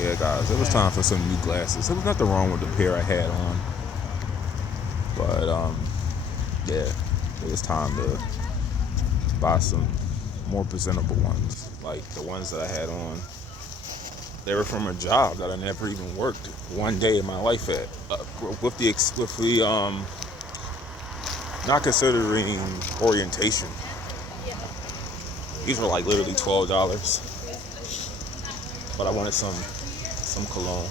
Yeah, guys, it was time for some new glasses. There was nothing wrong with the pair I had on, but yeah, it was time to buy some more presentable ones, like the ones that I had on. They were from a job that I never even worked one day in my life at. With the not considering orientation, these were like literally $12. But I wanted some cologne.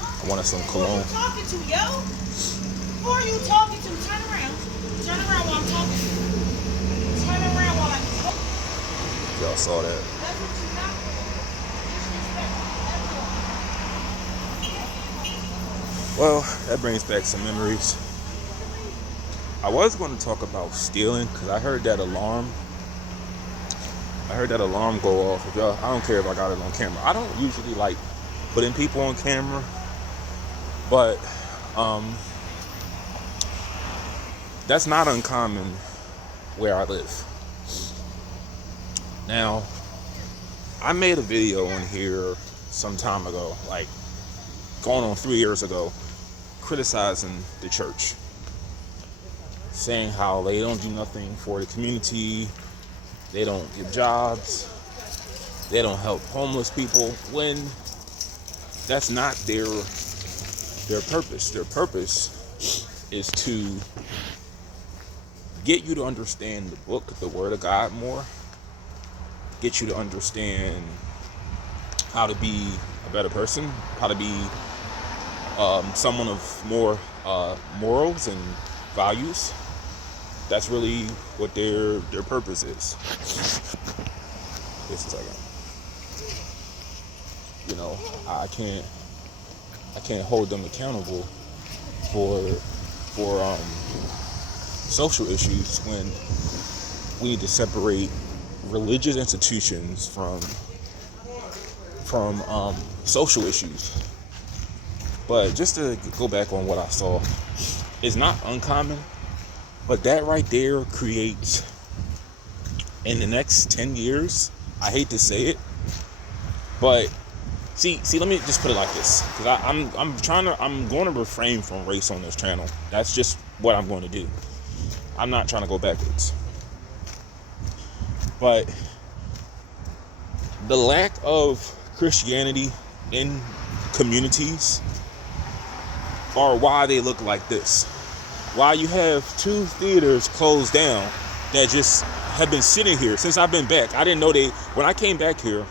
I wanted some Who are you cologne. talking to, yo? Who are you talking to? Turn around. Turn around while I'm talking to you. Turn around while I'm talking. Y'all saw that. That's what you not Well, that brings back some memories. I was going to talk about stealing because I heard that alarm. I heard that alarm go off. If y'all, I don't care if I got it on camera. I don't usually like putting people on camera, but that's not uncommon where I live. Now, I made a video on here some time ago, like going on 3 years ago, criticizing the church, saying how they don't do nothing for the community, they don't give jobs, they don't help homeless people, when that's not their purpose. Their purpose is to get you to understand the book, the Word of God more, get you to understand how to be a better person, how to be someone of more morals and values. That's really what their purpose is. Just a second. You know, I can't hold them accountable for social issues when we need to separate religious institutions from social issues. But just to go back on what I saw, it's not uncommon, but that right there creates, in the next 10 years, I hate to say it, but see, let me just put it like this, because I'm going to refrain from race on this channel. That's just what I'm going to do. I'm not trying to go backwards. But the lack of Christianity in communities are why they look like this. Why you have two theaters closed down that just have been sitting here since I've been back. I didn't know when I came back here,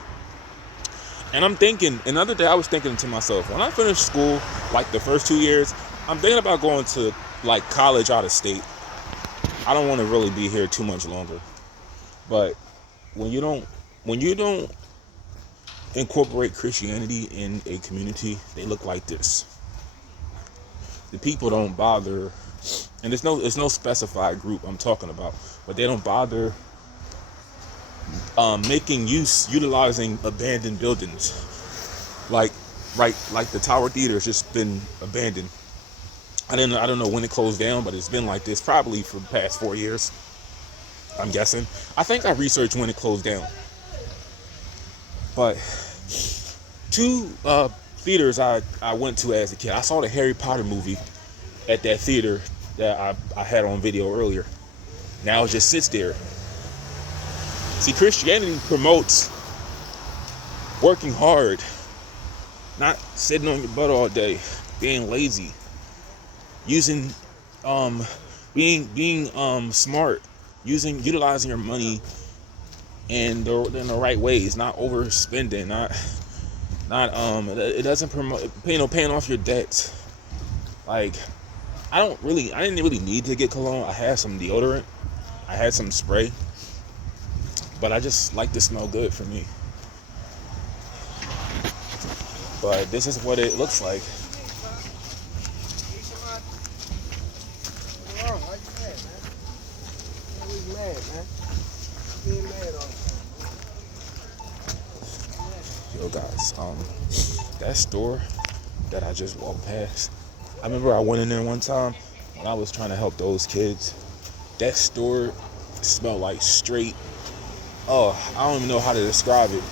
and I'm thinking, another day I was thinking to myself, when I finish school, like the first 2 years, I'm thinking about going to like college out of state. I don't want to really be here too much longer. But when you don't incorporate Christianity in a community, they look like this. The people don't bother, and it's no specified group I'm talking about, but they don't bother utilizing abandoned buildings, like the Tower Theater has just been abandoned. I don't know when it closed down, but it's been like this probably for the past 4 years, I'm guessing. I think I researched when it closed down. But two theaters I went to as a kid. I saw the Harry Potter movie at that theater that I had on video earlier. Now it just sits there. See, Christianity promotes working hard, not sitting on your butt all day, being lazy, using being smart, utilizing your money in the right ways, not overspending, it doesn't promote paying off your debts. Like, I didn't really need to get cologne. I had some deodorant, I had some spray, but I just like to smell good for me. But this is what it looks like. Yo guys, that store that I just walked past, I remember I went in there one time when I was trying to help those kids. That store smelled like straight, I don't even know how to describe it.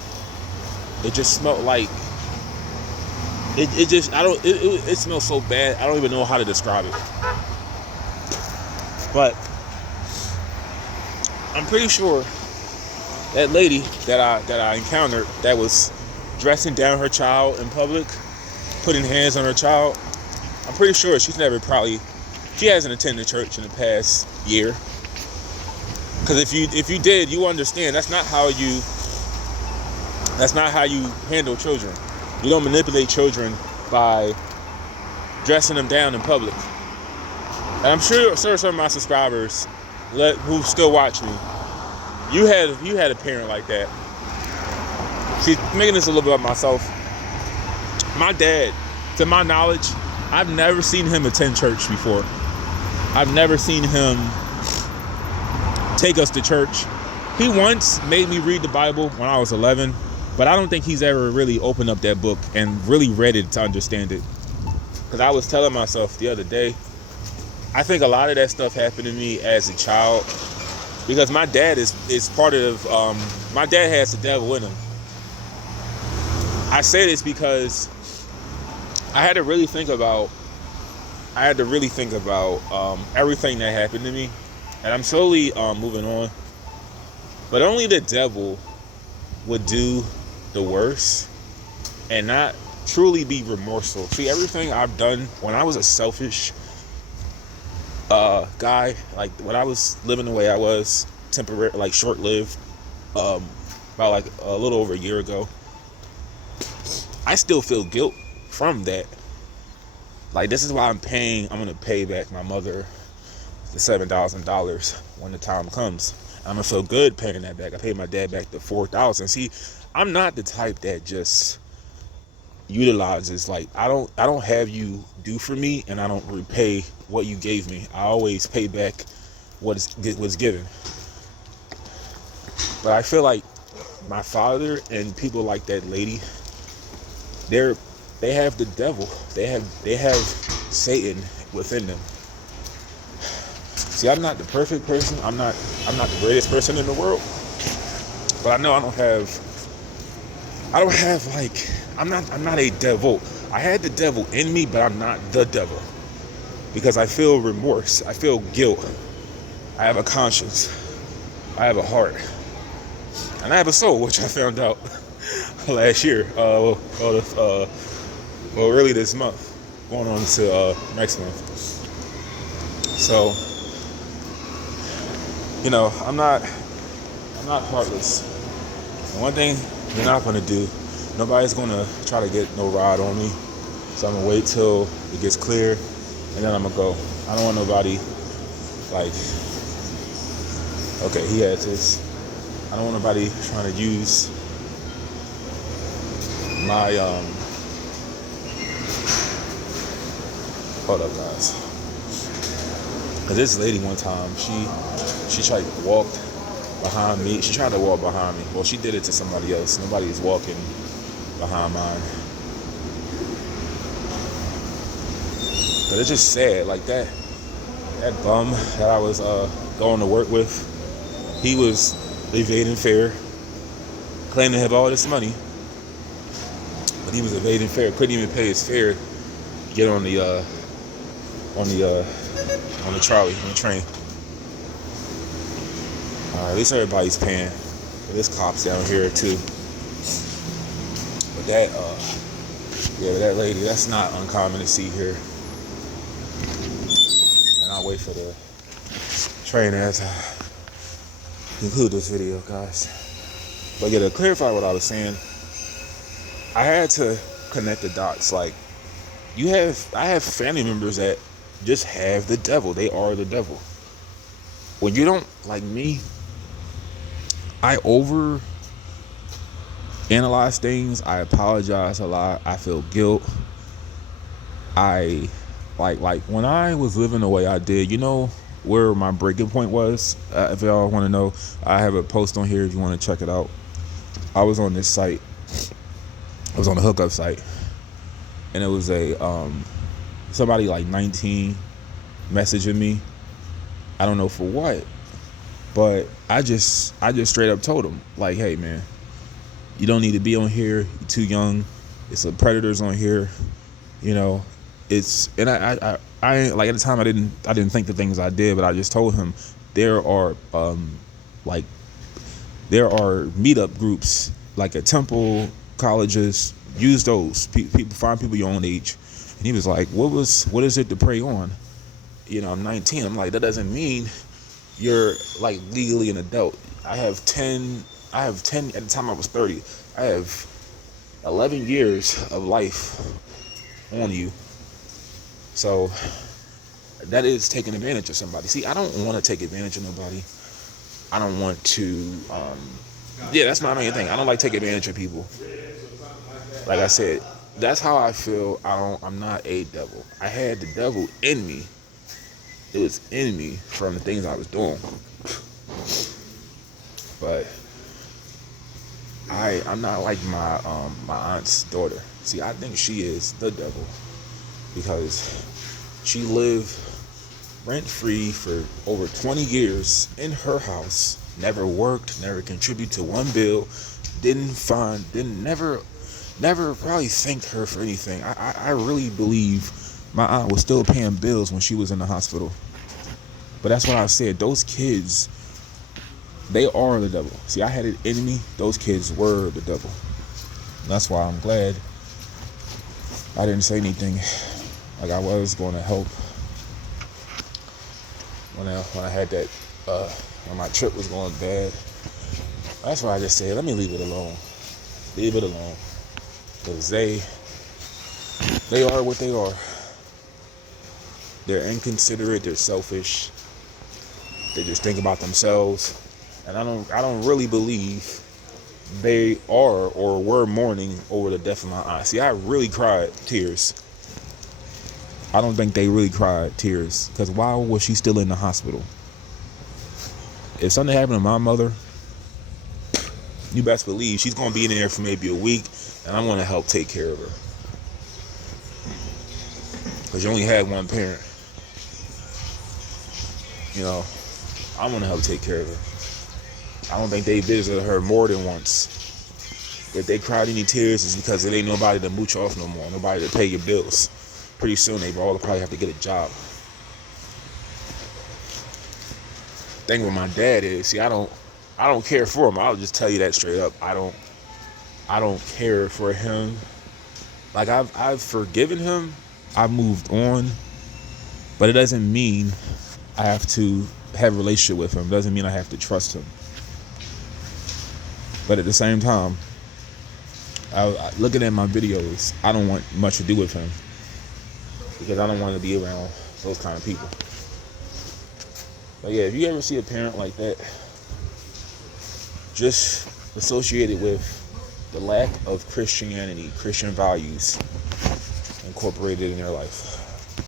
It just smelled like it smells so bad. I don't even know how to describe it. But I'm pretty sure that lady that I encountered that was dressing down her child in public, putting hands on her child, I'm pretty sure she hasn't attended church in the past year. Because if you did, you understand that's not how you handle children. You don't manipulate children by dressing them down in public. And I'm sure some of my subscribers who still watch me, you had a parent like that. See, making this a little bit about myself. My dad, to my knowledge, I've never seen him attend church before. I've never seen him take us to church. He once made me read the Bible when I was 11, but I don't think he's ever really opened up that book and really read it to understand it. Because I was telling myself the other day, I think a lot of that stuff happened to me as a child because my dad is part of, my dad has the devil in him. I say this because I had to really think about everything that happened to me, and I'm slowly moving on. But only the devil would do the worst and not truly be remorseful. See, everything I've done when I was a selfish guy, like when I was living the way I was, temporary, like short-lived, about like a little over a year ago, I still feel guilt from that. Like, this is why I'm gonna pay back my mother the $7,000 when the time comes. I'm gonna feel good paying that back. I paid my dad back the $4,000. See, I'm not the type that just utilizes, like, I don't have you do for me and I don't repay what you gave me. I always pay back what was given. But I feel like my father and people like that lady, they have the devil. They have Satan within them. See, I'm not the perfect person. I'm not the greatest person in the world. But I know I'm not a devil. I had the devil in me, but I'm not the devil. Because I feel remorse. I feel guilt. I have a conscience. I have a heart. And I have a soul, which I found out last year. Really this month. Going on to next month. So, I'm not heartless. And one thing you're not gonna do, nobody's gonna try to get no ride on me. So I'm gonna wait till it gets clear, and then I'm gonna go. I don't want nobody like, okay, he has this. I don't want nobody trying to use my hold up, guys. Cause this lady one time, she tried to walk behind me. She tried to walk behind me. Well, she did it to somebody else. Nobody's walking behind mine. But it's just sad, like that bum that I was going to work with, he was evading fare, claiming to have all this money, but he was evading fare. Couldn't even pay his fare to get on the trolley, on the train. At least everybody's paying. But there's cops down here too. But that lady, that's not uncommon to see here. And I'll wait for the train as I conclude this video, guys. But to clarify what I was saying, I had to connect the dots. Like, I have family members that just have the devil. They are the devil. When you don't, like me, I over analyze things. I apologize a lot. I feel guilt. I like when I was living the way I did, where my breaking point was. If y'all want to know, I have a post on here if you want to check it out. I was on this site. I was on a hookup site, and it was somebody like 19 messaging me. I don't know for what, but I just straight up told him, like, hey man, You don't need to be on here. You're too young. It's some predators on here. You know, it's, and I like, at the time I didn't think the things I did, but I just told him there are there are meetup groups like at Temple, colleges. Use those. People, find people your own age. And he was like, what is it to pray on? You know, I'm 19. I'm like, that doesn't mean you're like legally an adult. I have 10 at the time I was 30. I have 11 years of life on you. So that is taking advantage of somebody. See, I don't want to take advantage of nobody. I don't want to, that's my main thing. I don't like taking advantage of people. Like I said, that's how I feel. I'm not a devil. I had the devil in me. It was in me from the things I was doing. But I'm not like my aunt's daughter. See, I think she is the devil because she lived rent-free for over 20 years in her house, never worked, never contributed to one bill, never probably thanked her for anything. I really believe my aunt was still paying bills when she was in the hospital. But that's what I said. Those kids, they are the devil. See, I had an enemy. Those kids were the devil. And that's why I'm glad I didn't say anything. Like, I was going to help when I had that, when my trip was going bad. That's why I just said, let me leave it alone. Leave it alone. Because they are what they are. They're inconsiderate. They're selfish. They just think about themselves. And I don't really believe they are or were mourning over the death of my aunt. See, I really cried tears. I don't think they really cried tears. Because why was she still in the hospital? If something happened to my mother, you best believe she's going to be in there for maybe a week. And I'm going to help take care of her. Because you only had one parent. You know, I'm going to help take care of her. I don't think they visited her more than once. If they cried any tears, it's because there ain't nobody to mooch off no more. Nobody to pay your bills. Pretty soon they all probably have to get a job. Thing with my dad is, see, I don't care for him. I'll just tell you that straight up. I don't care for him. Like, I've forgiven him. I've moved on. But it doesn't mean I have to have a relationship with him. It doesn't mean I have to trust him. But at the same time, looking at my videos, I don't want much to do with him. Because I don't want to be around those kind of people. But yeah, if you ever see a parent like that, just associate it with the lack of Christianity, Christian values incorporated in your life.